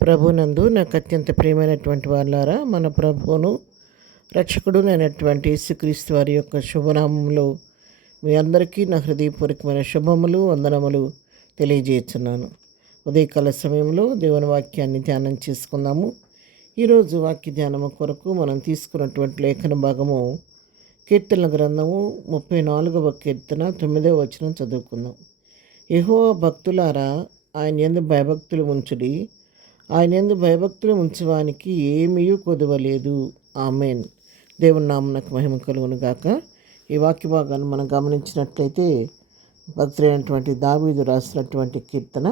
ప్రభునందు నాకు అత్యంత ప్రియమైనటువంటి వాళ్ళారా, మన ప్రభువును రక్షకుడు అయినటువంటి యేసుక్రీస్తు వారి యొక్క శుభనామంలో మీ అందరికీ నా హృదయపూర్వకమైన శుభములు వందనములు తెలియజేస్తున్నాను. ఉదయకాల సమయంలో దేవుని వాక్యాన్ని ధ్యానం చేసుకుందాము. ఈరోజు వాక్య ధ్యానము కొరకు మనం తీసుకున్నటువంటి లేఖన భాగము కీర్తనల గ్రంథము 34వ కీర్తన 9వ వచనం చదువుకుందాం. యెహోవా భక్తులారా, ఆయన యందు భయభక్తులు ఉంచుడి, ఆయన యందు భయభక్తులు ఉంచువానికి ఏమీ కొదవలేదు. ఆమెన్. దేవుని నామమునకు మహిమ కలుగును గాక. ఈ వాక్య భాగాన్ని మనం గమనించినట్లయితే భక్తుడైనటువంటి దావీదు రాసినటువంటి కీర్తన.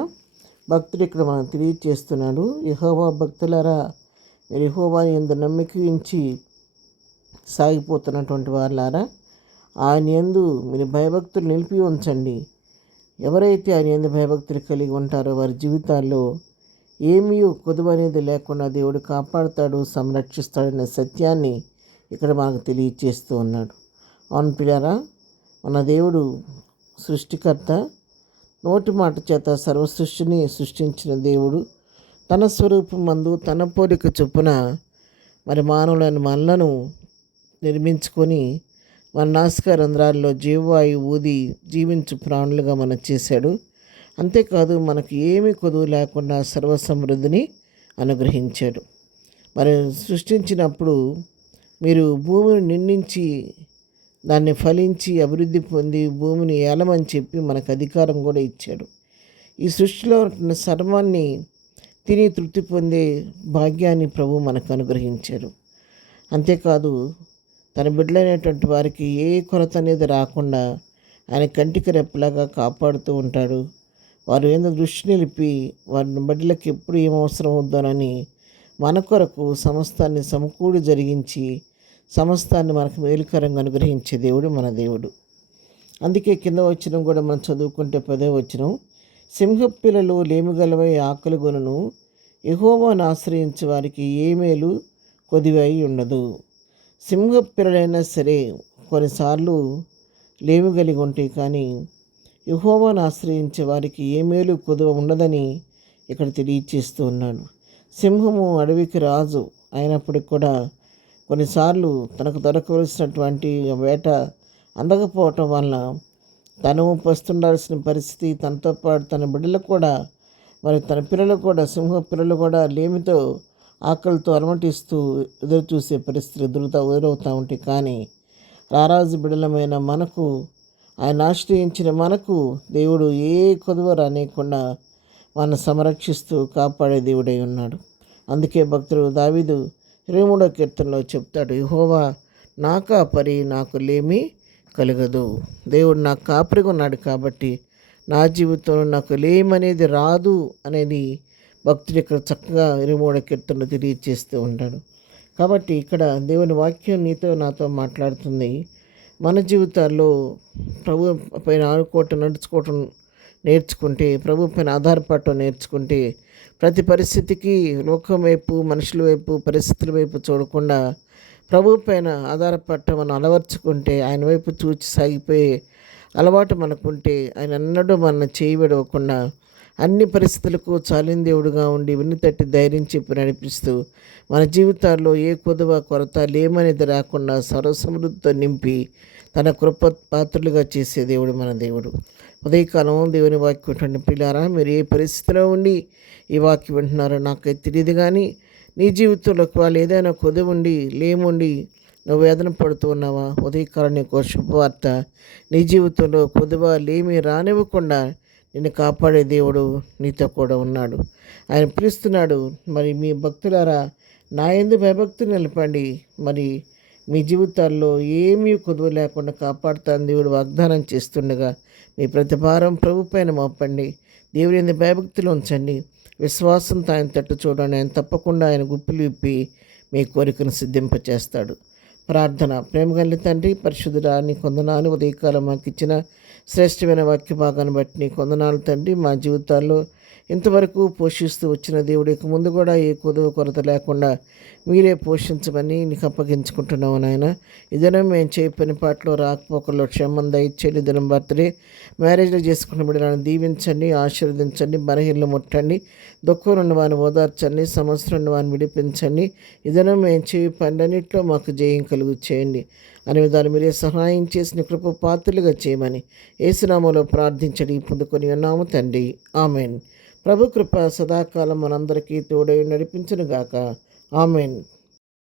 భక్తుడు ఇక్కడ మనం తెలియచేస్తున్నాడు, యెహోవా భక్తులారా, మీరు యెహోవా యందు నమ్మిక ఉంచి సాగిపోతున్నటువంటి వాళ్ళారా, ఆయన యందు మీరు భయభక్తులు నిలిపి ఉంచండి. ఎవరైతే ఆయన యందు భయభక్తులు కలిగి ఉంటారో వారి జీవితాల్లో ఏమీ కొదువు అనేది లేకుండా దేవుడు కాపాడుతాడు, సంరక్షిస్తాడనే సత్యాన్ని ఇక్కడ మనకు తెలియచేస్తూ ఉన్నాడు. అవును పిల్లారా, మన దేవుడు సృష్టికర్త, నోటి మాట చేత సర్వ సృష్టిని సృష్టించిన దేవుడు తన స్వరూపమందు తన పోలిక చొప్పున మరి మానవులను మనలను నిర్మించుకొని మన నాసికా రంధ్రాల్లో జీవవాయువు ఊది జీవించు ప్రాణులుగా మనం చేశాడు. అంతేకాదు, మనకు ఏమీ కొదువు లేకుండా సర్వసమృద్ధిని అనుగ్రహించాడు. మరి సృష్టించినప్పుడు మీరు భూమిని నిండించి దాన్ని ఫలించి అభివృద్ధి పొంది భూమిని ఏలమని చెప్పి మనకు అధికారం కూడా ఇచ్చాడు. ఈ సృష్టిలో ఉన్న సర్వాన్ని తిని తృప్తి పొందే భాగ్యాన్ని ప్రభు మనకు అనుగ్రహించాడు. అంతేకాదు, తన బిడ్డలైనటువంటి వారికి ఏ కొరత అనేది రాకుండా ఆయన కంటికి రెప్పలాగా కాపాడుతూ ఉంటాడు. వారు ఏదో దృష్టి నిలిపి వారి బిడ్డలకు ఎప్పుడు ఏం అవసరం అవుతానని మన కొరకు సమస్తాన్ని సమకూడి జరిగించి సమస్తాన్ని మనకు మేలుకరంగా అనుగ్రహించే దేవుడు మన దేవుడు. అందుకే కింద వచనం కూడా మనం చదువుకుంటే 10వ వచనం, సింహపిల్లలు లేమిగలవై ఆకలిగొనును, యెహోవాను ఆశ్రయించే వారికి ఏ మేలు కొదివై ఉండదు. సింహపిల్లలైనా సరే కొన్నిసార్లు లేమి కలిగి ఉంటాయి, కానీ యెహోవాను ఆశ్రయించే వారికి ఏ మేలు కొదువ ఉండదని ఇక్కడ తెలియచేస్తూ ఉన్నాడు. సింహము అడవికి రాజు అయినప్పటికి కూడా కొన్నిసార్లు తనకు దొరకవలసినటువంటి వేట అందకపోవటం వలన తను పస్తుండాల్సిన పరిస్థితి, తనతో పాటు తన బిడ్డలకు కూడా మరి తన పిల్లలు కూడా సింహ పిల్లలు కూడా లేమితో ఆకలితో అలమటిస్తూ ఎదురు చూసే పరిస్థితులు ఎదురవుతూ ఉంటాయి. కానీ రారాజు బిడ్డలమైన మనకు, ఆయన ఆశ్రయించిన మనకు దేవుడు ఏ కొదువ రానియకుండా మనం సంరక్షిస్తూ కాపాడే దేవుడై ఉన్నాడు. అందుకే భక్తుడు దావీదు 23వ కీర్తనలో చెప్తాడు, యెహోవా నా కాపరి, నాకు లేమి కలగదు. దేవుడు నాకు కాపరిగా ఉన్నాడు కాబట్టి నా జీవితంలో నాకు లేమనేది రాదు అనేది భక్తుడు ఇక్కడ చక్కగా 23వ కీర్తనలో తెలియచేస్తూ ఉంటాడు. కాబట్టి ఇక్కడ దేవుని వాక్యం నీతో నాతో మాట్లాడుతుంది. మన జీవితాల్లో ప్రభు పైన ఆడుకోవటం నడుచుకోవటం నేర్చుకుంటే, ప్రభు పైన ఆధారపడటం నేర్చుకుంటే, ప్రతి పరిస్థితికి లోకం వైపు మనుషుల వైపు పరిస్థితుల వైపు చూడకుండా ప్రభు పైన ఆధారపడటం మనం అలవర్చుకుంటే, ఆయన వైపు చూచి సాగిపోయే అలవాటు మనకుంటే, ఆయన ఎన్నడూ మన చేయి విడవకుండా అన్ని పరిస్థితులకు చాలిన దేవుడుగా ఉండి వెన్నుతట్టి ధైర్యం చెప్పి నడిపిస్తూ మన జీవితాల్లో ఏ కొదువ కొరత లేమనేది రాకుండా సర్వసమృద్ధితో నింపి తన కృప పాత్రలుగా చేసే దేవుడు మన దేవుడు. ఉదయకాలం దేవుని వాక్యం పిల్లారా, మీరు ఏ పరిస్థితిలో ఉండి ఈ వాక్యం వింటున్నారో నాకైతే తెలియదు, కానీ నీ జీవితంలో వాళ్ళు ఏదైనా కొదువ ఉండి లేముండి నువ్వు వేదన పడుతూ ఉన్నావా? ఉదయకాలం నీకు శుభవార్త. నీ జీవితంలో కొదువ లేమి రానివ్వకుండా నిన్ను కాపాడే దేవుడు నీతో కూడా ఉన్నాడు. ఆయన పిలుస్తున్నాడు, మరి మీ భక్తులారా నా యందు భయభక్తులు నిలపండి, మరి మీ జీవితాల్లో ఏమీ కొదువ లేకుండా కాపాడుతాను దేవుడు వాగ్దానం చేస్తుండగా మీ ప్రతి భారం ప్రభు పైన మోపండి. దేవుని యందు భయభక్తులు ఉంచండి. విశ్వాసంతో ఆయన తట్టు చూడండి. ఆయన తప్పకుండా ఆయన గుప్పిలు విప్పి మీ కోరికను సిద్ధింపచేస్తాడు. ప్రార్థన. ప్రేమ కలిగిన తండ్రి, పరిశుద్ధుడా, నీ కొందనాలు ఉదయకాలం మాకు ఇచ్చిన శ్రేష్టమైన వాక్య భాగాన్ని బట్టి నీకు వందనాలు తండ్రి. మా జీవితాల్లో ఇంతవరకు పోషిస్తూ వచ్చిన దేవుడు ఇక ముందు కూడా ఏ కొరత లేకుండా మీరే పోషించమని నీకు అప్పగించుకుంటున్నాము నాయన. ఈ దినం మేము చేయ పని పాటలో రాకపోకల్లో క్షేమం దయచేయండి. దినం బర్త్డే మ్యారేజ్లో చేసుకున్న బిడ్డలను దీవించండి, ఆశీర్వదించండి, బలహీనలు ముట్టండి, దుఃఖం నుండి వారిని ఓదార్చండి, సమస్య నుండి వారిని విడిపించండి. ఈ దినం మేము చేయ పనులన్నింటిలో మాకు జయం కలుగు చేయండి అనే విధాలు మీరే సహాయం చేసిన కృప పాత్రలుగా చేయమని యేసునామములో ప్రార్థించడి పొందుకొని ఉన్నాము తండ్రి. ఆమెన్. ప్రభు కృప సదాకాలం మనందరికీ తోడై నడిపించునుగాక. ఆమెన్.